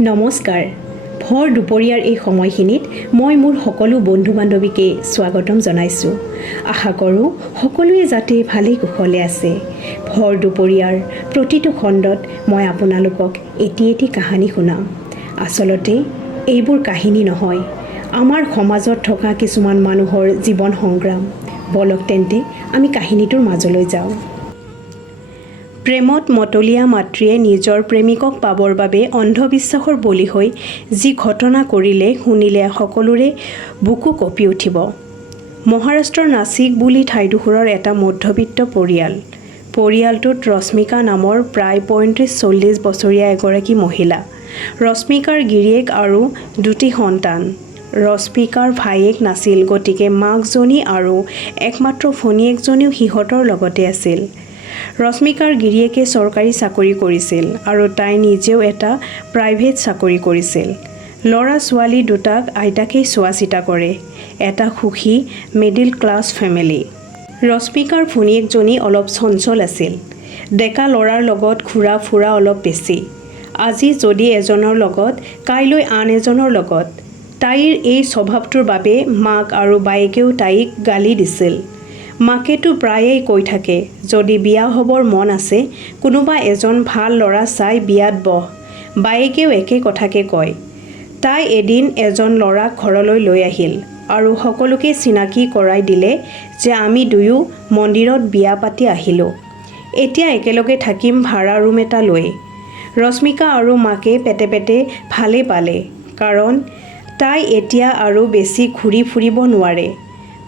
নমস্কাৰ। ভৰ দুপৰীয়াৰ এই সময়খিনিত মই মোৰ সকলো বন্ধু-বান্ধৱীকে স্বাগতম জনাইছোঁ। আশা কৰোঁ সকলোৱে যাতে ভালেই কুশলে আছে। ভৰ দুপৰীয়াৰ প্ৰতিটো খণ্ডত মই আপোনালোকক এটি কাহিনী শুনাম। আচলতে এইবোৰ কাহিনী নহয়, আমাৰ সমাজত থকা কিছুমান মানুহৰ জীৱন সংগ্ৰাম। বলক তেন্তে আমি কাহিনীটোৰ মাজলৈ যাওঁ। প্ৰেমত মতলীয়া মাতৃয়ে নিজৰ প্ৰেমিকক পাবৰ বাবে অন্ধবিশ্বাসৰ বলি হৈ যি ঘটনা কৰিলে শুনিলে সকলোৰে বুকু কঁপি উঠিব। মহাৰাষ্ট্ৰৰ নাছিক বুলি ঠাইডোখৰৰ এটা মধ্যবিত্ত পৰিয়াল। পৰিয়ালটোত ৰশ্মিকা নামৰ প্ৰায় ৩৫-৪০ বছৰীয়া এগৰাকী মহিলা, ৰশ্মিকাৰ গিৰিয়েক আৰু দুটি সন্তান। ৰশ্মিকাৰ ভায়েক নাছিল, গতিকে মাকজনী আৰু একমাত্ৰ ভনীয়েকজনীও সিহঁতৰ লগতে আছিল। ৰশ্মিকাৰ গিৰিয়েকে চৰকাৰী চাকৰি কৰিছিল আৰু তাই নিজেও এটা প্ৰাইভেট চাকৰি কৰিছিল। ল'ৰা-ছোৱালী দুটাক আইতাকেই চোৱা-চিতা কৰে। এটা সুখী মিডিল ক্লাছ ফেমিলি। ৰশ্মিকাৰ ভনীয়েকজনী অলপ চঞ্চল আছিল। ডেকা ল'ৰাৰ লগত ঘূৰা-ফুৰা অলপ বেছি। আজি যদি এজনৰ লগত, কাইলৈ আন এজনৰ লগত। তাইৰ এই স্বভাৱটোৰ বাবে মাক আৰু বায়েকেও তাইক গালি দিছিল। মাকেতো প্ৰায়েই কৈ থাকে, যদি বিয়া হ'বৰ মন আছে, কোনোবা এজন ভাল ল'ৰা চাই বিয়াত বহ। বায়েকেও একে কথাকে কয়। তাই এদিন এজন ল'ৰাক ঘৰলৈ লৈ আহিল আৰু সকলোকে চিনাকি কৰাই দিলে যে আমি দুয়ো মন্দিৰত বিয়া পাতি আহিলোঁ। এতিয়া একেলগে থাকিম ভাড়া ৰুম এটা লৈ। ৰশ্মিকা আৰু মাকে পেটে পেটে ভালেই পালে, কাৰণ তাই এতিয়া আৰু বেছি ঘূৰি ফুৰিব নোৱাৰে।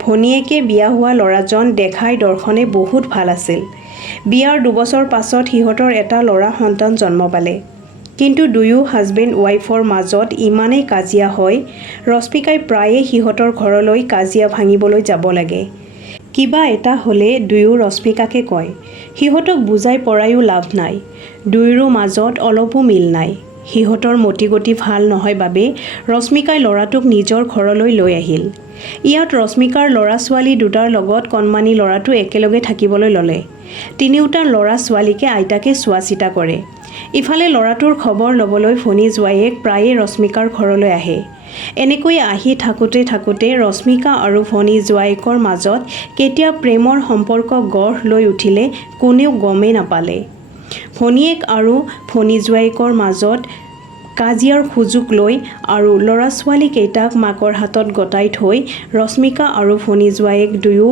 ভনীয়েকে বিয়া হোৱা ল'ৰাজন দেখাই দৰ্শনে বহুত ভাল আছিল। বিয়াৰ ২ বছৰ পাছত সিহঁতৰ এটা ল'ৰা সন্তান জন্ম পালে। কিন্তু দুয়ো হাজবেণ্ড-ৱাইফৰ মাজত ইমানেই কাজিয়া হয়, ৰশ্মিকাই প্ৰায়ে সিহঁতৰ ঘৰলৈ কাজিয়া ভাঙিবলৈ যাব লাগে। কিবা এটা হ'লে দুয়ো ৰশ্মিকাকে কয়। সিহঁতক বুজাই পৰাইও লাভ নাই। দুয়োৰো মাজত অলপো মিল নাই। সিহঁতৰ মতিগতি ভাল নহয় বাবে ৰশ্মিকাই ল'ৰাটোক নিজৰ ঘৰলৈ লৈ আহিল। ইয়াত ৰশ্মিকাৰ ল'ৰা-ছোৱালী দুটাৰ লগত কণমানি ল'ৰাটো একেলগে থাকিবলৈ ল'লে। তিনিওটা ল'ৰা-ছোৱালীকে আইতাকে চোৱা-চিতা কৰে। ইফালে ল'ৰাটোৰ খবৰ ল'বলৈ ভনী জোৱায়েক প্ৰায়ে ৰশ্মিকাৰ ঘৰলৈ আহে। এনেকৈ আহি থাকোঁতে ৰশ্মিকা আৰু ভনী জোৱায়েকৰ মাজত কেতিয়া প্ৰেমৰ সম্পৰ্ক গঢ় লৈ উঠিলে কোনেও গমেই নাপালে। ভনীয়েক আৰু ভনী জোৱায়েকৰ মাজত কাজিয়াৰ সুযোগ লৈ আৰু ল'ৰা-ছোৱালী কেইটাক মাকৰ হাতত গতাই থৈ ৰশ্মিকা আৰু ভনী জোৱায়েক দুয়ো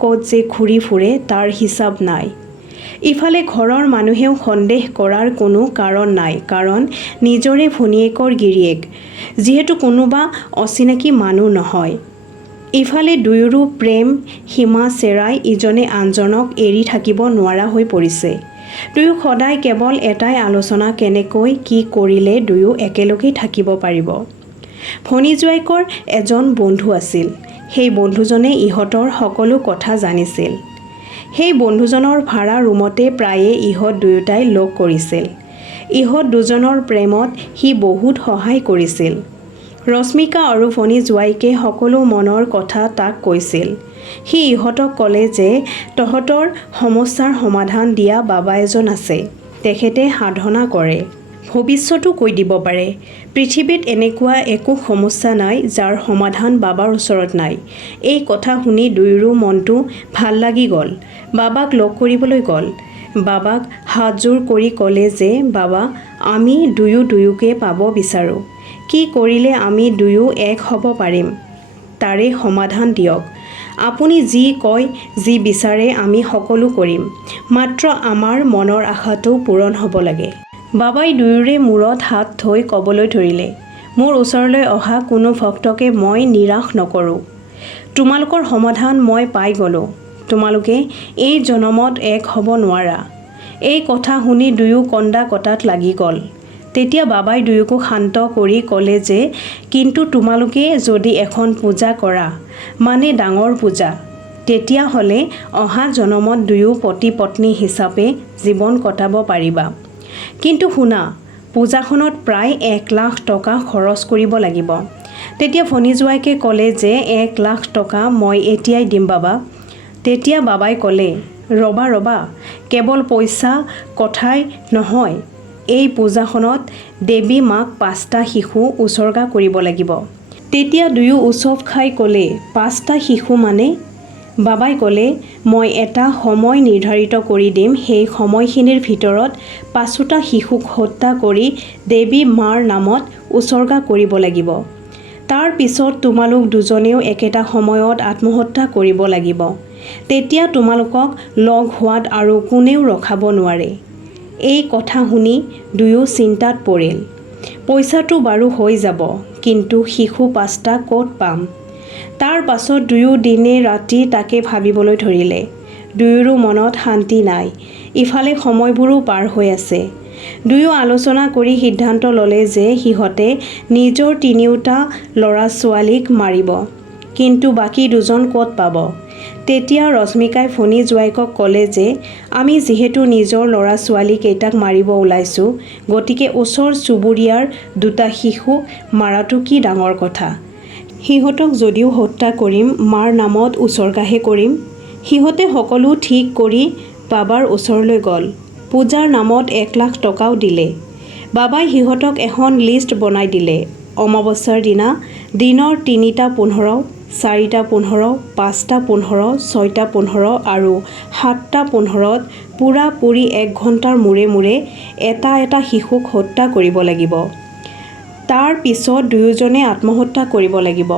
ক'ত যে ঘূৰি ফুৰে তাৰ হিচাপ নাই। ইফালে ঘৰৰ মানুহেও সন্দেহ কৰাৰ কোনো কাৰণ নাই, কাৰণ নিজৰে ভনীয়েকৰ গিৰিয়েক, যিহেতু কোনোবা অচিনাকি মানুহ নহয়। ইফালে দুয়োৰো প্ৰেম সীমা চেৰাই ইজনে আনজনক এৰি থাকিব নোৱাৰা হৈ পৰিছে। দুয়ো সদায় কেৱল এটাই আলোচনা, কেনেকৈ কি কৰিলে দুয়ো একেলগেই থাকিব পাৰিব। ভনী জোৱায়েকৰ এজন বন্ধু আছিল। সেই বন্ধুজনে ইহঁতৰ সকলো কথা জানিছিল। সেই বন্ধুজনৰ ভাড়া ৰুমতে প্ৰায়ে ইহঁত দুয়োটাই লগ কৰিছিল। ইহঁত দুজনৰ প্ৰেমত সি বহুত সহায় কৰিছিল। ৰশ্মিকা আৰু ভনী জোৱায়েকে সকলো মনৰ কথা তাক কৈছিল। সি ইহঁতক ক'লে যে তহঁতৰ সমস্যাৰ সমাধান দিয়া বাবা এজন আছে। তেখেতে সাধনা কৰে। ভৱিষ্যতো কৈ দিব পাৰে। পৃথিৱীত এনেকুৱা একো সমস্যা নাই যাৰ সমাধান বাবাৰ ওচৰত নাই। এই কথা শুনি দুয়োৰো মনটো ভাল লাগি গ'ল। বাবাক লগ কৰিবলৈ গ'ল। বাবাক হাতযোৰ কৰি ক'লে যে বাবা, আমি দুয়োকে পাব বিচাৰোঁ। কি কৰিলে আমি দুয়ো এক হ'ব পাৰিম, তাৰে সমাধান দিয়ক। আপুনি যি কয়, যি বিচাৰে আমি সকলো কৰিম। মাত্ৰ আমাৰ মনৰ আশাটো পূৰণ হ'ব লাগে। বাবাই দুয়োৰে মূৰত হাত থৈ ক'বলৈ ধৰিলে, মোৰ ওচৰলৈ অহা কোনো ভক্তকে মই নিৰাশ নকৰোঁ। তোমালোকৰ সমাধান মই পাই গ'লোঁ। তোমালোকে এই জনমত এক হ'ব নোৱাৰা। এই কথা শুনি দুয়ো কন্দা কটাত লাগি গ'ল। তেতিয়া বাবাই দুয়োকো শান্ত কৰি ক'লে যে কিন্তু তোমালোকে যদি এখন পূজা কৰা, মানে ডাঙৰ পূজা, তেতিয়াহ'লে অহা জনমত দুয়ো পতি-পত্নী হিচাপে জীৱন কটাব পাৰিবা। কিন্তু শুনা, পূজাখনত প্ৰায় ১ লাখ টকা খৰচ কৰিব লাগিব। তেতিয়া ভনী জোৱায়েকে ক'লে যে ১ লাখ টকা মই এতিয়াই দিম বাবা। তেতিয়া বাবাই ক'লে, ৰ'বা, কেৱল পইচা কথাই নহয়, এই পূজাখনত দেৱী মাক 5টা শিশু উছৰ্গা কৰিব লাগিব। তেতিয়া দুয়ো উৎসৱ খাই ক'লে 5টা শিশু মানে? বাবাই ক'লে মই এটা সময় নিৰ্ধাৰিত কৰি দিম, সেই সময়খিনিৰ ভিতৰত 5টা শিশুক হত্যা কৰি দেৱী মাৰ নামত উছৰ্গা কৰিব লাগিব। তাৰ পিছত তোমালোক দুজনেও একেটা সময়ত আত্মহত্যা কৰিব লাগিব। তেতিয়া তোমালোকক লগ হোৱাত আৰু কোনেও ৰখাব নোৱাৰে। এই কথা শুনি দুয়ো চিন্তাত পৰিল। পইচাটো বাৰু হৈ যাব, কিন্তু শিশু 5টা ক'ত পাম? তাৰ পাছত দুয়ো দিনে ৰাতি তাকে ভাবিবলৈ ধৰিলে। দুয়োৰো মনত শান্তি নাই। ইফালে সময়বোৰো পাৰ হৈ আছে। দুয়ো আলোচনা কৰি সিদ্ধান্ত ল'লে যে সিহঁতে নিজৰ 3টা ল'ৰা ছোৱালীক মাৰিব, কিন্তু বাকী দুজন ক'ত পাব। তেতিয়া ৰশ্মিকাই ফণী জোঁৱায়েকক ক'লে যে আমি যিহেতু নিজৰ ল'ৰা ছোৱালীকেইটাক মাৰিব ওলাইছোঁ, গতিকে ওচৰ চুবুৰীয়াৰ 2টা শিশু মাৰাটো কি ডাঙৰ কথা। সিহঁতক যদিও হত্যা কৰিম, মাৰ নামত উছৰ্গাহে কৰিম। সিহঁতে সকলো ঠিক কৰি বাবাৰ ওচৰলৈ গ'ল। পূজাৰ নামত 1 লাখ টকাও দিলে। বাবাই সিহঁতক এখন লিষ্ট বনাই দিলে। অমাৱস্যাৰ দিনা দিনৰ 3টা 15, 4টা 15, 5টা 15, 6টা 15 আৰু 7টা 15ত পুৰাপুৰি 1 ঘণ্টাৰ মূৰে মূৰে এটা এটা শিশুক হত্যা কৰিব লাগিব। তাৰ পিছত দুয়োজনে আত্মহত্যা কৰিব লাগিব।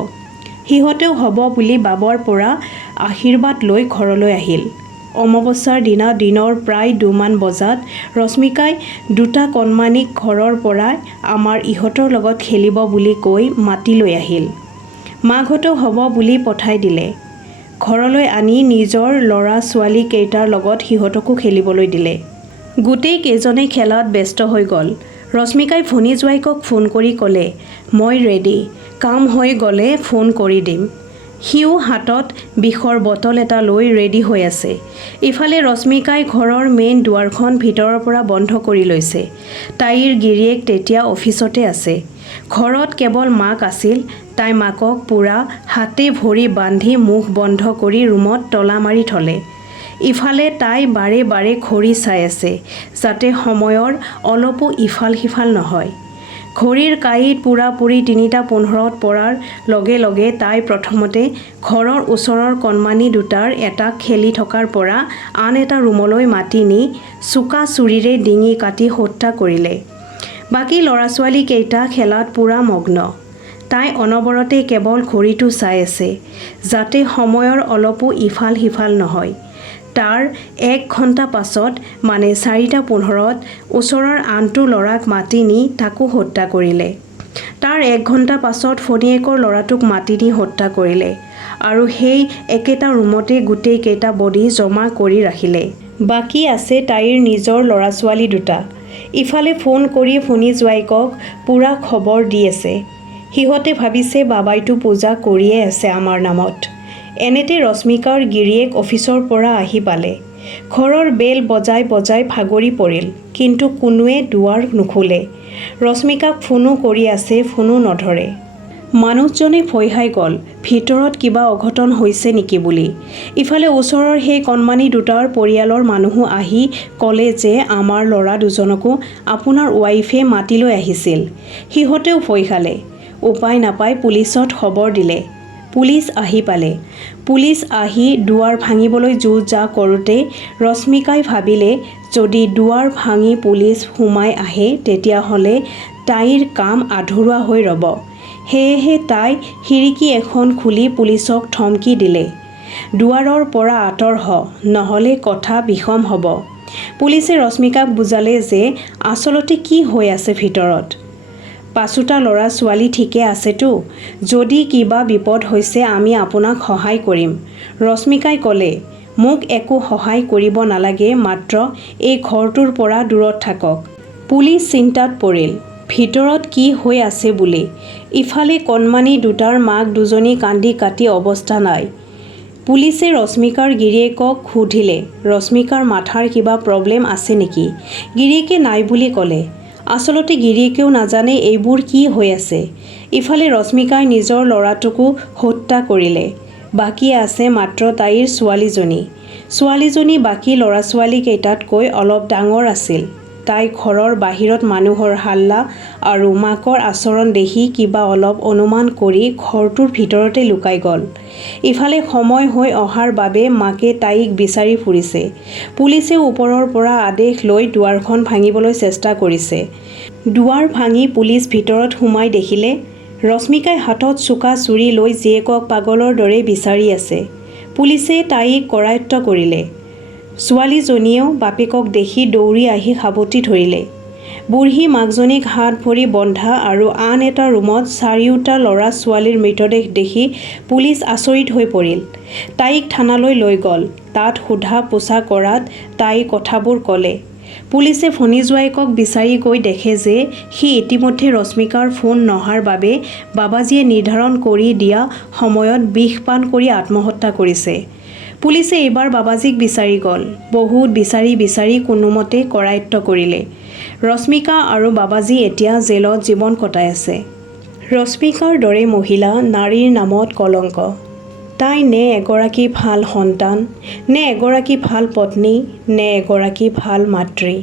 সিহঁতেও হ'ব বুলি বাবাৰ পৰা আশীৰ্বাদ লৈ ঘৰলৈ আহিল। অমাৱস্যাৰ দিনা দিনৰ প্ৰায় 2 মান বজাত ৰশ্মিকাই 2টা কণমানিক ঘৰৰ পৰাই আমাৰ ইহঁতৰ লগত খেলিব বুলি কৈ মাতি লৈ আহিল। মাকহঁতেও হ'ব বুলি পঠাই দিলে। ঘৰলৈ আনি নিজৰ ল'ৰা ছোৱালীকেইটাৰ লগত সিহঁতকো খেলিবলৈ দিলে। গোটেই কেইজনে খেলাত ব্যস্ত হৈ গ'ল। ৰশ্মিকাই ফণী জোঁৱায়েকক ফোন কৰি ক'লে মই ৰেডি, কাম হৈ গ'লে ফোন কৰি দিম। সিও হাতত বিষৰ বটল এটা লৈ ৰেডি হৈ আছে। ইফালে ৰশ্মিকাই ঘৰৰ মেইন দুৱাৰখন ভিতৰৰ পৰা বন্ধ কৰি লৈছে। তাইৰ গিৰিয়েক তেতিয়া অফিচতে আছে। ঘৰত কেৱল মাক আছিল। তাই মাকক পুৰা হাতে ভৰি বান্ধি মুখ বন্ধ কৰি ৰুমত তলা মাৰি থ'লে। ইফালে তাই বাৰে বাৰে ঘড়ী চাই আছে, যাতে সময়ৰ অলপো ইফাল সিফাল নহয়। ঘড়ীৰ কাঁইট পুৰাপুৰি 3টা 15ত পৰাৰ লগে লগে তাই প্ৰথমতে ঘৰৰ ওচৰৰ কণমানি 2টাৰ এটাক খেলি থকাৰ পৰা আন এটা ৰুমলৈ মাতি নি চোকা চুৰিৰে ডিঙি কাটি হত্যা কৰিলে। বাকী ল'ৰা ছোৱালীকেইটা খেলাত পুৰা মগ্ন। তাই অনবৰতে কেৱল ঘড়ীটো চাই আছে, যাতে সময়ৰ অলপো ইফাল সিফাল নহয়। তাৰ 1 ঘণ্টা পাছত মানে 4টা 15ত ওচৰৰ আনটো ল'ৰাক মাতি নি তাকো হত্যা কৰিলে। তাৰ 1 ঘণ্টা পাছত ফণীয়েকৰ ল'ৰাটোক মাতি নি হত্যা কৰিলে আৰু সেই একেটা ৰুমতে গোটেই কেইটা বডি জমা কৰি ৰাখিলে। বাকী আছে তাইৰ নিজৰ ল'ৰা ছোৱালী 2টা। ইফালে ফোন কৰি ফণী জোঁৱায়েকক পুৰা খবৰ দি আছে। সিহঁতে ভাবিছে বাবাইটো পূজা কৰিয়ে আছে আমাৰ নামত। এনেতে ৰশ্মিকাৰ গিৰিয়েক অফিচৰ পৰা আহি পালে। ঘৰৰ বেল বজাই বজাই ভাগৰি পৰিল, কিন্তু কোনোৱে দুৱাৰ নুখুলে। ৰশ্মিকাক ফোনো কৰি আছে, ফোনো নধৰে। মানুহজনে ভয় খাই গ'ল, ভিতৰত কিবা অঘটন হৈছে নেকি বুলি। ইফালে ওচৰৰ সেই কণমানি 2টাৰ পৰিয়ালৰ মানুহো আহি ক'লে যে আমাৰ ল'ৰা দুজনকো আপোনাৰ ৱাইফে মাতি লৈ আহিছিল। সিহঁতেও ভয় খালে। উপায় নাপাই পুলিচত খবৰ দিলে। পুলিচ আহি পালে। পুলিচ আহি দুৱাৰ ভাঙিবলৈ যো-জা কৰোঁতে ৰশ্মিকাই ভাবিলে যদি দুৱাৰ ভাঙি পুলিচ সোমাই আহে তেতিয়াহ'লে তাইৰ কাম আধৰুৱা হৈ ৰ'ব। সেয়েহে তাই খিৰিকী এখন খুলি পুলিচক ধমকি দিলে, দুৱাৰৰ পৰা আঁতৰ হ, নহ'লে কথা বিষম হ'ব। পুলিচে ৰশ্মিকাক বুজালে যে আচলতে কি হৈ আছে ভিতৰত। 5টা ল'ৰা ছোৱালী ঠিকে আছেতো, যদি কিবা বিপদ হৈছে আমি আপোনাক সহায় কৰিম। ৰশ্মিকাই ক'লে মোক একো সহায় কৰিব নালাগে, মাত্ৰ এই ঘৰটোৰ পৰা দূৰত থাকক। পুলিচ চিন্তাত পৰিল, ভিতৰত কি হৈ আছে বুলি। ইফালে কণমানি 2টাৰ মাক দুজনী কান্দি কাটি অৱস্থা নাই। পুলিচে ৰশ্মিকাৰ গিৰিয়েকক সুধিলে ৰশ্মিকাৰ মাথাৰ কিবা প্ৰব্লেম আছে নেকি। গিৰিয়েকে নাই বুলি ক'লে। আচলতে গিৰিয়েকেও নাজানে এইবোৰ কি হৈ আছে। ইফালে ৰশ্মিকাই নিজৰ ল'ৰাটোকো হত্যা কৰিলে। বাকী আছে মাত্ৰ তাইৰ ছোৱালীজনী। ছোৱালীজনী বাকী ল'ৰা ছোৱালীকেইটাতকৈ অলপ ডাঙৰ আছিল। তাই ঘৰৰ বাহিৰত মানুহৰ হাল্লা আৰু মাকৰ আচৰণ দেখি কিবা অলপ অনুমান কৰি ঘৰটোৰ ভিতৰতে লুকাই গ'ল। ইফালে সময় হৈ অহাৰ বাবে মাকে তাইক বিচাৰি ফুৰিছে। পুলিচে ওপৰৰ পৰা আদেশ লৈ দুৱাৰখন ভাঙিবলৈ চেষ্টা কৰিছে। দুৱাৰ ভাঙি পুলিচ ভিতৰত সোমাই দেখিলে ৰশ্মিকাই হাতত চোকা চুৰি লৈ জীয়েকক পাগলৰ দৰে বিচাৰি আছে। পুলিচে তাইক কৰায়ত্ব কৰিলে। ছোৱালীজনীয়েও বাপেকক দেখি দৌৰি আহি সাৱটি ধৰিলে। বুঢ়ী মাকজনীক হাত ভৰি বন্ধা আৰু আন এটা ৰুমত চাৰিওটা ল'ৰা ছোৱালীৰ মৃতদেহ দেখি পুলিচ আচৰিত হৈ পৰিল। তাইক থানালৈ লৈ গ'ল। তাত সোধা পোছা কৰাত তাই কথাবোৰ ক'লে। পুলিচে ভনীজোৱাইকক বিচাৰি গৈ দেখে যে সি ইতিমধ্যে ৰশ্মিকাৰ ফোন নহাৰ বাবে বাবাজীয়ে নিৰ্ধাৰণ কৰি দিয়া সময়ত বিষ পান কৰি আত্মহত্যা কৰিছে। পুলিচে এইবাৰ বাবাজীক বিচাৰি গ'ল। বহুত বিচাৰি কোনোমতে কৰায়ত্ব কৰিলে। ৰশ্মিকা আৰু বাবাজী এতিয়া জেলত জীৱন কটাই আছে। ৰশ্মিকাৰ দৰে মহিলা নাৰীৰ নামত কলংক। তাই নে এগৰাকী ভাল সন্তান, নে এগৰাকী ভাল পত্নী, নে এগৰাকী ভাল মাতৃ।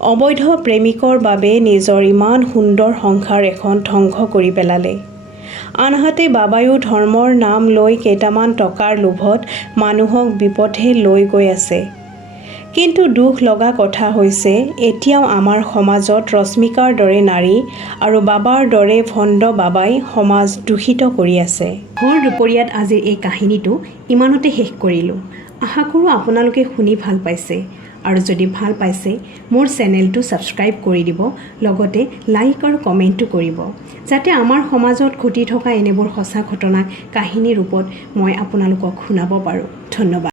অবৈধ প্ৰেমিকৰ বাবে নিজৰ ইমান সুন্দৰ সংসাৰ এখন ধ্বংস কৰি পেলালে। আনহাতে বাবায়ো ধৰ্মৰ নাম লৈ কেইটামান টকাৰ লোভত মানুহক বিপথে লৈ গৈ আছে। কিন্তু দুখ লগা কথা হৈছে এতিয়াও আমাৰ সমাজত ৰশ্মিকাৰ দৰে নাৰী আৰু বাবাৰ দৰে ভণ্ড বাবাই সমাজ দূষিত কৰি আছে। ভৰ দুপৰীয়াত আজিৰ এই কাহিনীটো ইমানতে শেষ কৰিলোঁ। আশা কৰোঁ আপোনালোকে শুনি ভাল পাইছে আৰু যদি ভাল পাইছে মোৰ চেনেলটো ছাবস্ক্ৰাইব কৰি দিব, লগতে লাইক আৰু কমেণ্টটো কৰিব, যাতে আমাৰ সমাজত ঘটি থকা এনেবোৰ সঁচা ঘটনাক কাহিনী ৰূপত মই আপোনালোকক শুনাব পাৰোঁ। ধন্যবাদ।